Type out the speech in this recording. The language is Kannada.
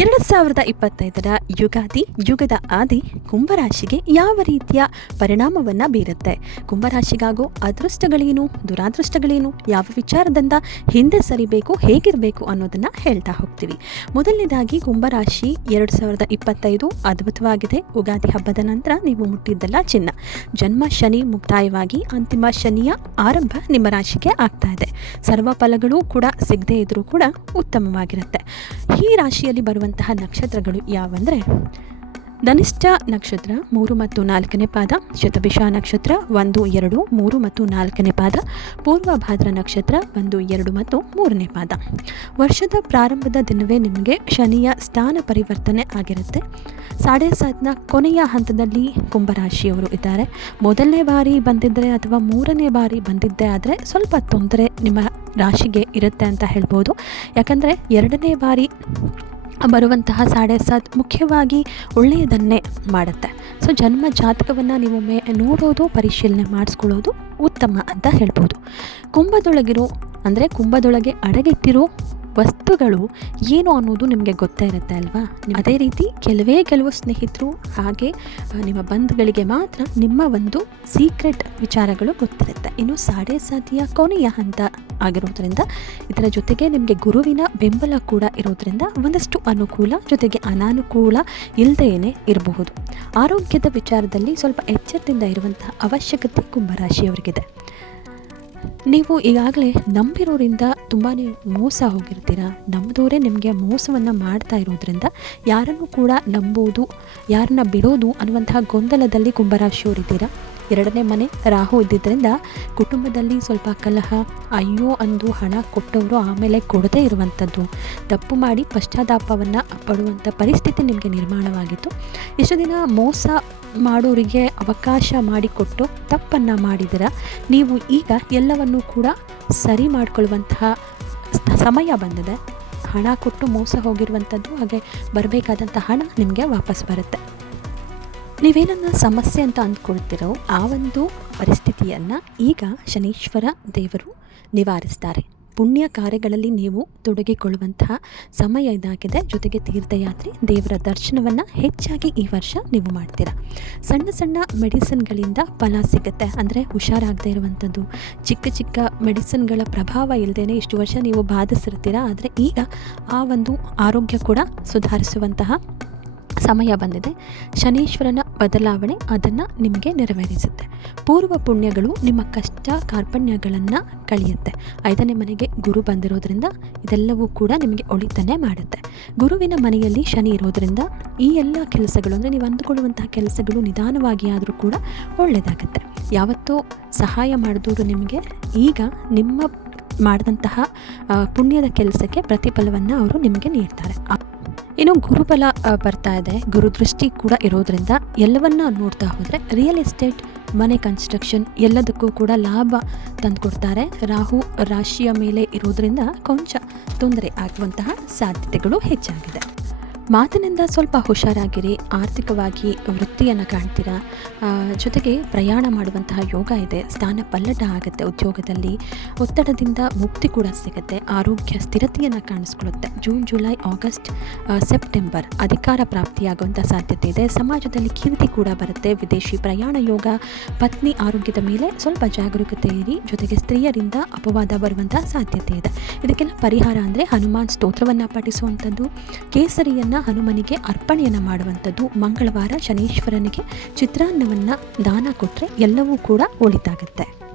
ಎರಡು ಸಾವಿರದ ಇಪ್ಪತ್ತೈದರ ಯುಗಾದಿ, ಯುಗದ ಆದಿ ಕುಂಭರಾಶಿಗೆ ಯಾವ ರೀತಿಯ ಪರಿಣಾಮವನ್ನು ಬೀರುತ್ತೆ? ಕುಂಭರಾಶಿಗಾಗೋ ಅದೃಷ್ಟಗಳೇನು, ದುರಾದೃಷ್ಟಗಳೇನು, ಯಾವ ವಿಚಾರದಿಂದ ಹಿಂದೆ ಸರಿಬೇಕು, ಹೇಗಿರಬೇಕು ಅನ್ನೋದನ್ನು ಹೇಳ್ತಾ ಹೋಗ್ತೀವಿ. ಮೊದಲನೇದಾಗಿ ಕುಂಭರಾಶಿ ಎರಡು ಸಾವಿರದ ಇಪ್ಪತ್ತೈದು ಅದ್ಭುತವಾಗಿದೆ. ಯುಗಾದಿ ಹಬ್ಬದ ನಂತರ ನೀವು ಮುಟ್ಟಿದ್ದಲ್ಲ ಚಿನ್ನ. ಜನ್ಮ ಶನಿ ಮುಕ್ತಾಯವಾಗಿ ಅಂತಿಮ ಶನಿಯ ಆರಂಭ ನಿಮ್ಮ ರಾಶಿಗೆ ಆಗ್ತಾ ಇದೆ. ಸರ್ವ ಫಲಗಳು ಕೂಡ ಸಿಗದೇ ಇದ್ರೂ ಕೂಡ ಉತ್ತಮವಾಗಿರುತ್ತೆ. ಈ ರಾಶಿಯಲ್ಲಿ ಬರುವಂತಹ ನಕ್ಷತ್ರಗಳು ಯಾವಂದರೆ ಧನಿಷ್ಠ ನಕ್ಷತ್ರ ಮೂರು ಮತ್ತು ನಾಲ್ಕನೇ ಪಾದ, ಶತಭಿಷ ನಕ್ಷತ್ರ ಒಂದು, ಎರಡು, ಮೂರು ಮತ್ತು ನಾಲ್ಕನೇ ಪಾದ, ಪೂರ್ವಭಾದ್ರ ನಕ್ಷತ್ರ ಒಂದು, ಎರಡು ಮತ್ತು ಮೂರನೇ ಪಾದ. ವರ್ಷದ ಪ್ರಾರಂಭದ ದಿನವೇ ನಿಮಗೆ ಶನಿಯ ಸ್ಥಾನ ಪರಿವರ್ತನೆ ಆಗಿರುತ್ತೆ. ಸಾಡೆ ಸಾತ್ನ ಕೊನೆಯ ಹಂತದಲ್ಲಿ ಕುಂಭರಾಶಿಯವರು ಇದ್ದಾರೆ. ಮೊದಲನೇ ಬಾರಿ ಬಂದಿದ್ದರೆ ಅಥವಾ ಮೂರನೇ ಬಾರಿ ಬಂದಿದ್ದೆ ಆದರೆ ಸ್ವಲ್ಪ ತೊಂದರೆ ನಿಮ್ಮ ರಾಶಿಗೆ ಇರುತ್ತೆ ಅಂತ ಹೇಳ್ಬೋದು. ಯಾಕಂದರೆ ಎರಡನೇ ಬಾರಿ ಬರುವಂತಹ ಸಾಡೆ ಸಾತ್ ಮುಖ್ಯವಾಗಿ ಒಳ್ಳೆಯದನ್ನೇ ಮಾಡುತ್ತೆ. ಸೊ, ಜನ್ಮ ಜಾತಕವನ್ನು ನೀವು ಮೇ ನೋಡೋದು, ಪರಿಶೀಲನೆ ಮಾಡಿಸ್ಕೊಳ್ಳೋದು ಉತ್ತಮ ಅಂತ ಹೇಳ್ಬೋದು. ಕುಂಭದೊಳಗಿರೋ, ಅಂದರೆ ಕುಂಭದೊಳಗೆ ಅಡಗಿಟ್ಟಿರೋ ವಸ್ತುಗಳು ಏನು ಅನ್ನೋದು ನಿಮಗೆ ಗೊತ್ತೇ ಇರುತ್ತೆ ಅಲ್ವಾ? ಅದೇ ರೀತಿ ಕೆಲವೇ ಕೆಲವು ಸ್ನೇಹಿತರು ಹಾಗೆ ನಿಮ್ಮ ಬಂಧುಗಳಿಗೆ ಮಾತ್ರ ನಿಮ್ಮ ಒಂದು ಸೀಕ್ರೆಟ್ ವಿಚಾರಗಳು ಗೊತ್ತಿರುತ್ತೆ. ಇನ್ನು ಸಾಡೆ ಸಾತಿಯ ಕೊನೆಯ ಹಂತ ಆಗಿರೋದ್ರಿಂದ ಇದರ ಜೊತೆಗೆ ನಿಮಗೆ ಗುರುವಿನ ಬೆಂಬಲ ಕೂಡ ಇರೋದ್ರಿಂದ ಒಂದಷ್ಟು ಅನುಕೂಲ, ಜೊತೆಗೆ ಅನಾನುಕೂಲ ಇಲ್ಲದೇನೆ ಇರಬಹುದು. ಆರೋಗ್ಯದ ವಿಚಾರದಲ್ಲಿ ಸ್ವಲ್ಪ ಎಚ್ಚರದಿಂದ ಇರುವಂತಹ ಅವಶ್ಯಕತೆ ಕುಂಭರಾಶಿಯವರಿಗಿದೆ. ನೀವು ಈಗಾಗಲೇ ನಂಬಿರೋರಿಂದ ತುಂಬಾ ಮೋಸ ಹೋಗಿರ್ತೀರ? ನಂಬಿದವರೇ ನಿಮಗೆ ಮೋಸವನ್ನು ಮಾಡ್ತಾ ಇರೋದ್ರಿಂದ ಯಾರನ್ನು ಕೂಡ ನಂಬುವುದು ಯಾರನ್ನ ಬಿಡೋದು ಅನ್ನುವಂತಹ ಗೊಂದಲದಲ್ಲಿ ಕುಂಭರಾಶಿಯವರಿದ್ದೀರಾ ಎರಡನೇ ಮನೆ ರಾಹು ಇದ್ದಿದ್ದರಿಂದ ಕುಟುಂಬದಲ್ಲಿ ಸ್ವಲ್ಪ ಕಲಹ, ಅಯ್ಯೋ ಅಂದು ಹಣ ಕೊಟ್ಟವರು ಆಮೇಲೆ ಕೊಡದೇ ಇರುವಂಥದ್ದು. ತಪ್ಪು ಮಾಡಿ ಪಶ್ಚಾತ್ತಾಪವನ್ನು ಪಡುವಂಥ ಪರಿಸ್ಥಿತಿ ನಿಮಗೆ ನಿರ್ಮಾಣವಾಗಿತ್ತು. ಇಷ್ಟು ದಿನ ಮೋಸ ಮಾಡೋರಿಗೆ ಅವಕಾಶ ಮಾಡಿಕೊಟ್ಟು ತಪ್ಪನ್ನು ಮಾಡಿದರ. ನೀವು ಈಗ ಎಲ್ಲವನ್ನೂ ಕೂಡ ಸರಿ ಮಾಡಿಕೊಳ್ಳುವಂತಹ ಸಮಯ ಬಂದಿದೆ. ಹಣ ಕೊಟ್ಟು ಮೋಸ ಹೋಗಿರುವಂಥದ್ದು ಹಾಗೆ ಬರಬೇಕಾದಂಥ ಹಣ ನಿಮಗೆ ವಾಪಸ್ ಬರುತ್ತೆ. ನೀವೇನನ್ನ ಸಮಸ್ಯೆ ಅಂತ ಅಂದ್ಕೊಳ್ತಿರೋ ಆ ಒಂದು ಪರಿಸ್ಥಿತಿಯನ್ನು ಈಗ ಶನೀಶ್ವರ ದೇವರು ನಿವಾರಿಸ್ತಾರೆ. ಪುಣ್ಯ ಕಾರ್ಯಗಳಲ್ಲಿ ನೀವು ತೊಡಗಿಕೊಳ್ಳುವಂತಹ ಸಮಯ ಇದಾಗಿದೆ. ಜೊತೆಗೆ ತೀರ್ಥಯಾತ್ರೆ, ದೇವರ ದರ್ಶನವನ್ನು ಹೆಚ್ಚಾಗಿ ಈ ವರ್ಷ ನೀವು ಮಾಡ್ತೀರಾ. ಸಣ್ಣ ಸಣ್ಣ ಮೆಡಿಸಿನ್ಗಳಿಂದ ಫಲ ಸಿಗುತ್ತೆ. ಅಂದರೆ ಹುಷಾರಾಗದೇ ಇರುವಂಥದ್ದು. ಚಿಕ್ಕ ಚಿಕ್ಕ ಮೆಡಿಸಿನ್ಗಳ ಪ್ರಭಾವ ಇಲ್ಲದೇ ಇಷ್ಟು ವರ್ಷ ನೀವು ಬಾಧಿಸಿರ್ತೀರಾ. ಆದರೆ ಈಗ ಆ ಒಂದು ಆರೋಗ್ಯ ಕೂಡ ಸುಧಾರಿಸುವಂತಹ ಸಮಯ ಬಂದಿದೆ. ಶನೀಶ್ವರನ ಬದಲಾವಣೆ ಅದನ್ನು ನಿಮಗೆ ನೆರವೇರಿಸುತ್ತೆ. ಪೂರ್ವ ಪುಣ್ಯಗಳು ನಿಮ್ಮ ಕಷ್ಟ ಕಾರ್ಪಣ್ಯಗಳನ್ನು ಕಳೆಯುತ್ತೆ. ಐದನೇ ಮನೆಗೆ ಗುರು ಬಂದಿರೋದ್ರಿಂದ ಇದೆಲ್ಲವೂ ಕೂಡ ನಿಮಗೆ ಒಳಿತನ್ನೇ ಮಾಡುತ್ತೆ. ಗುರುವಿನ ಮನೆಯಲ್ಲಿ ಶನಿ ಇರೋದ್ರಿಂದ ಈ ಎಲ್ಲ ಕೆಲಸಗಳು ಅಂದರೆ ನೀವು ಅಂದುಕೊಳ್ಳುವಂತಹ ಕೆಲಸಗಳು ನಿಧಾನವಾಗಿ ಆದರೂ ಕೂಡ ಒಳ್ಳೆಯದಾಗುತ್ತೆ ಯಾವತ್ತೋ ಸಹಾಯ ಮಾಡಿದವರು ನಿಮಗೆ ಈಗ ನಿಮ್ಮ ಮಾಡಿದಂತಹ ಪುಣ್ಯದ ಕೆಲಸಕ್ಕೆ ಪ್ರತಿಫಲವನ್ನು ಅವರು ನಿಮಗೆ ನೀಡ್ತಾರೆ. ಇನ್ನು ಗುರುಬಲ ಬರ್ತಾ ಇದೆ. ಗುರುದೃಷ್ಟಿ ಕೂಡ ಇರೋದ್ರಿಂದ ಎಲ್ಲವನ್ನ ನೋಡ್ತಾ ಹೋದರೆ ರಿಯಲ್ ಎಸ್ಟೇಟ್ ಮನೆ ಕನ್ಸ್ಟ್ರಕ್ಷನ್ ಎಲ್ಲದಕ್ಕೂ ಕೂಡ ಲಾಭ ತಂದುಕೊಡ್ತಾರೆ. ರಾಹು ರಾಶಿಯ ಮೇಲೆ ಇರೋದ್ರಿಂದ ಕೊಂಚ ತೊಂದರೆ ಆಗುವಂತಹ ಸಾಧ್ಯತೆಗಳು ಹೆಚ್ಚಾಗಿದೆ. ಮಾತಿನಿಂದ ಸ್ವಲ್ಪ ಹುಷಾರಾಗಿರಿ, ಆರ್ಥಿಕವಾಗಿ ವೃತ್ತಿಯನ್ನು ಕಾಣ್ತೀರಾ? ಜೊತೆಗೆ ಪ್ರಯಾಣ ಮಾಡುವಂತಹ ಯೋಗ ಇದೆ ಸ್ಥಾನ ಪಲ್ಲಟ ಆಗುತ್ತೆ ಉದ್ಯೋಗದಲ್ಲಿ, ಒತ್ತಡದಿಂದ ಮುಕ್ತಿ ಕೂಡ ಸಿಗುತ್ತೆ, ಆರೋಗ್ಯ ಸ್ಥಿರತೆಯನ್ನು ಕಾಣಿಸ್ಕೊಳ್ಳುತ್ತೆ. ಜೂನ್, ಜುಲೈ, ಆಗಸ್ಟ್ ಸೆಪ್ಟೆಂಬರ್ ಅಧಿಕಾರ ಪ್ರಾಪ್ತಿಯಾಗುವಂಥ ಸಾಧ್ಯತೆ ಇದೆ, ಸಮಾಜದಲ್ಲಿ ಕೀರ್ತಿ ಕೂಡ ಬರುತ್ತೆ, ವಿದೇಶಿ ಪ್ರಯಾಣ ಯೋಗ, ಪತ್ನಿ ಆರೋಗ್ಯದ ಮೇಲೆ ಸ್ವಲ್ಪ ಜಾಗರೂಕತೆ ಇರಿ, ಜೊತೆಗೆ ಸ್ತ್ರೀಯರಿಂದ ಅಪವಾದ ಬರುವಂತಹ ಸಾಧ್ಯತೆ ಇದೆ. ಇದಕ್ಕೆಲ್ಲ ಪರಿಹಾರ ಅಂದರೆ ಹನುಮಾನ್ ಸ್ತೋತ್ರವನ್ನು ಪಠಿಸುವಂಥದ್ದು ಕೇಸರಿಯನ್ನು ಹನುಮನಿಗೆ ಅರ್ಪಣೆಯನ್ನು ಮಾಡುವಂಥದ್ದು ಮಂಗಳವಾರ ಶನೀಶ್ವರನಿಗೆ. ಚಿತ್ರಾನ್ನವನ್ನು ದಾನ ಕೊಟ್ಟರೆ ಎಲ್ಲವೂ ಕೂಡ ಒಳಿತಾಗುತ್ತೆ.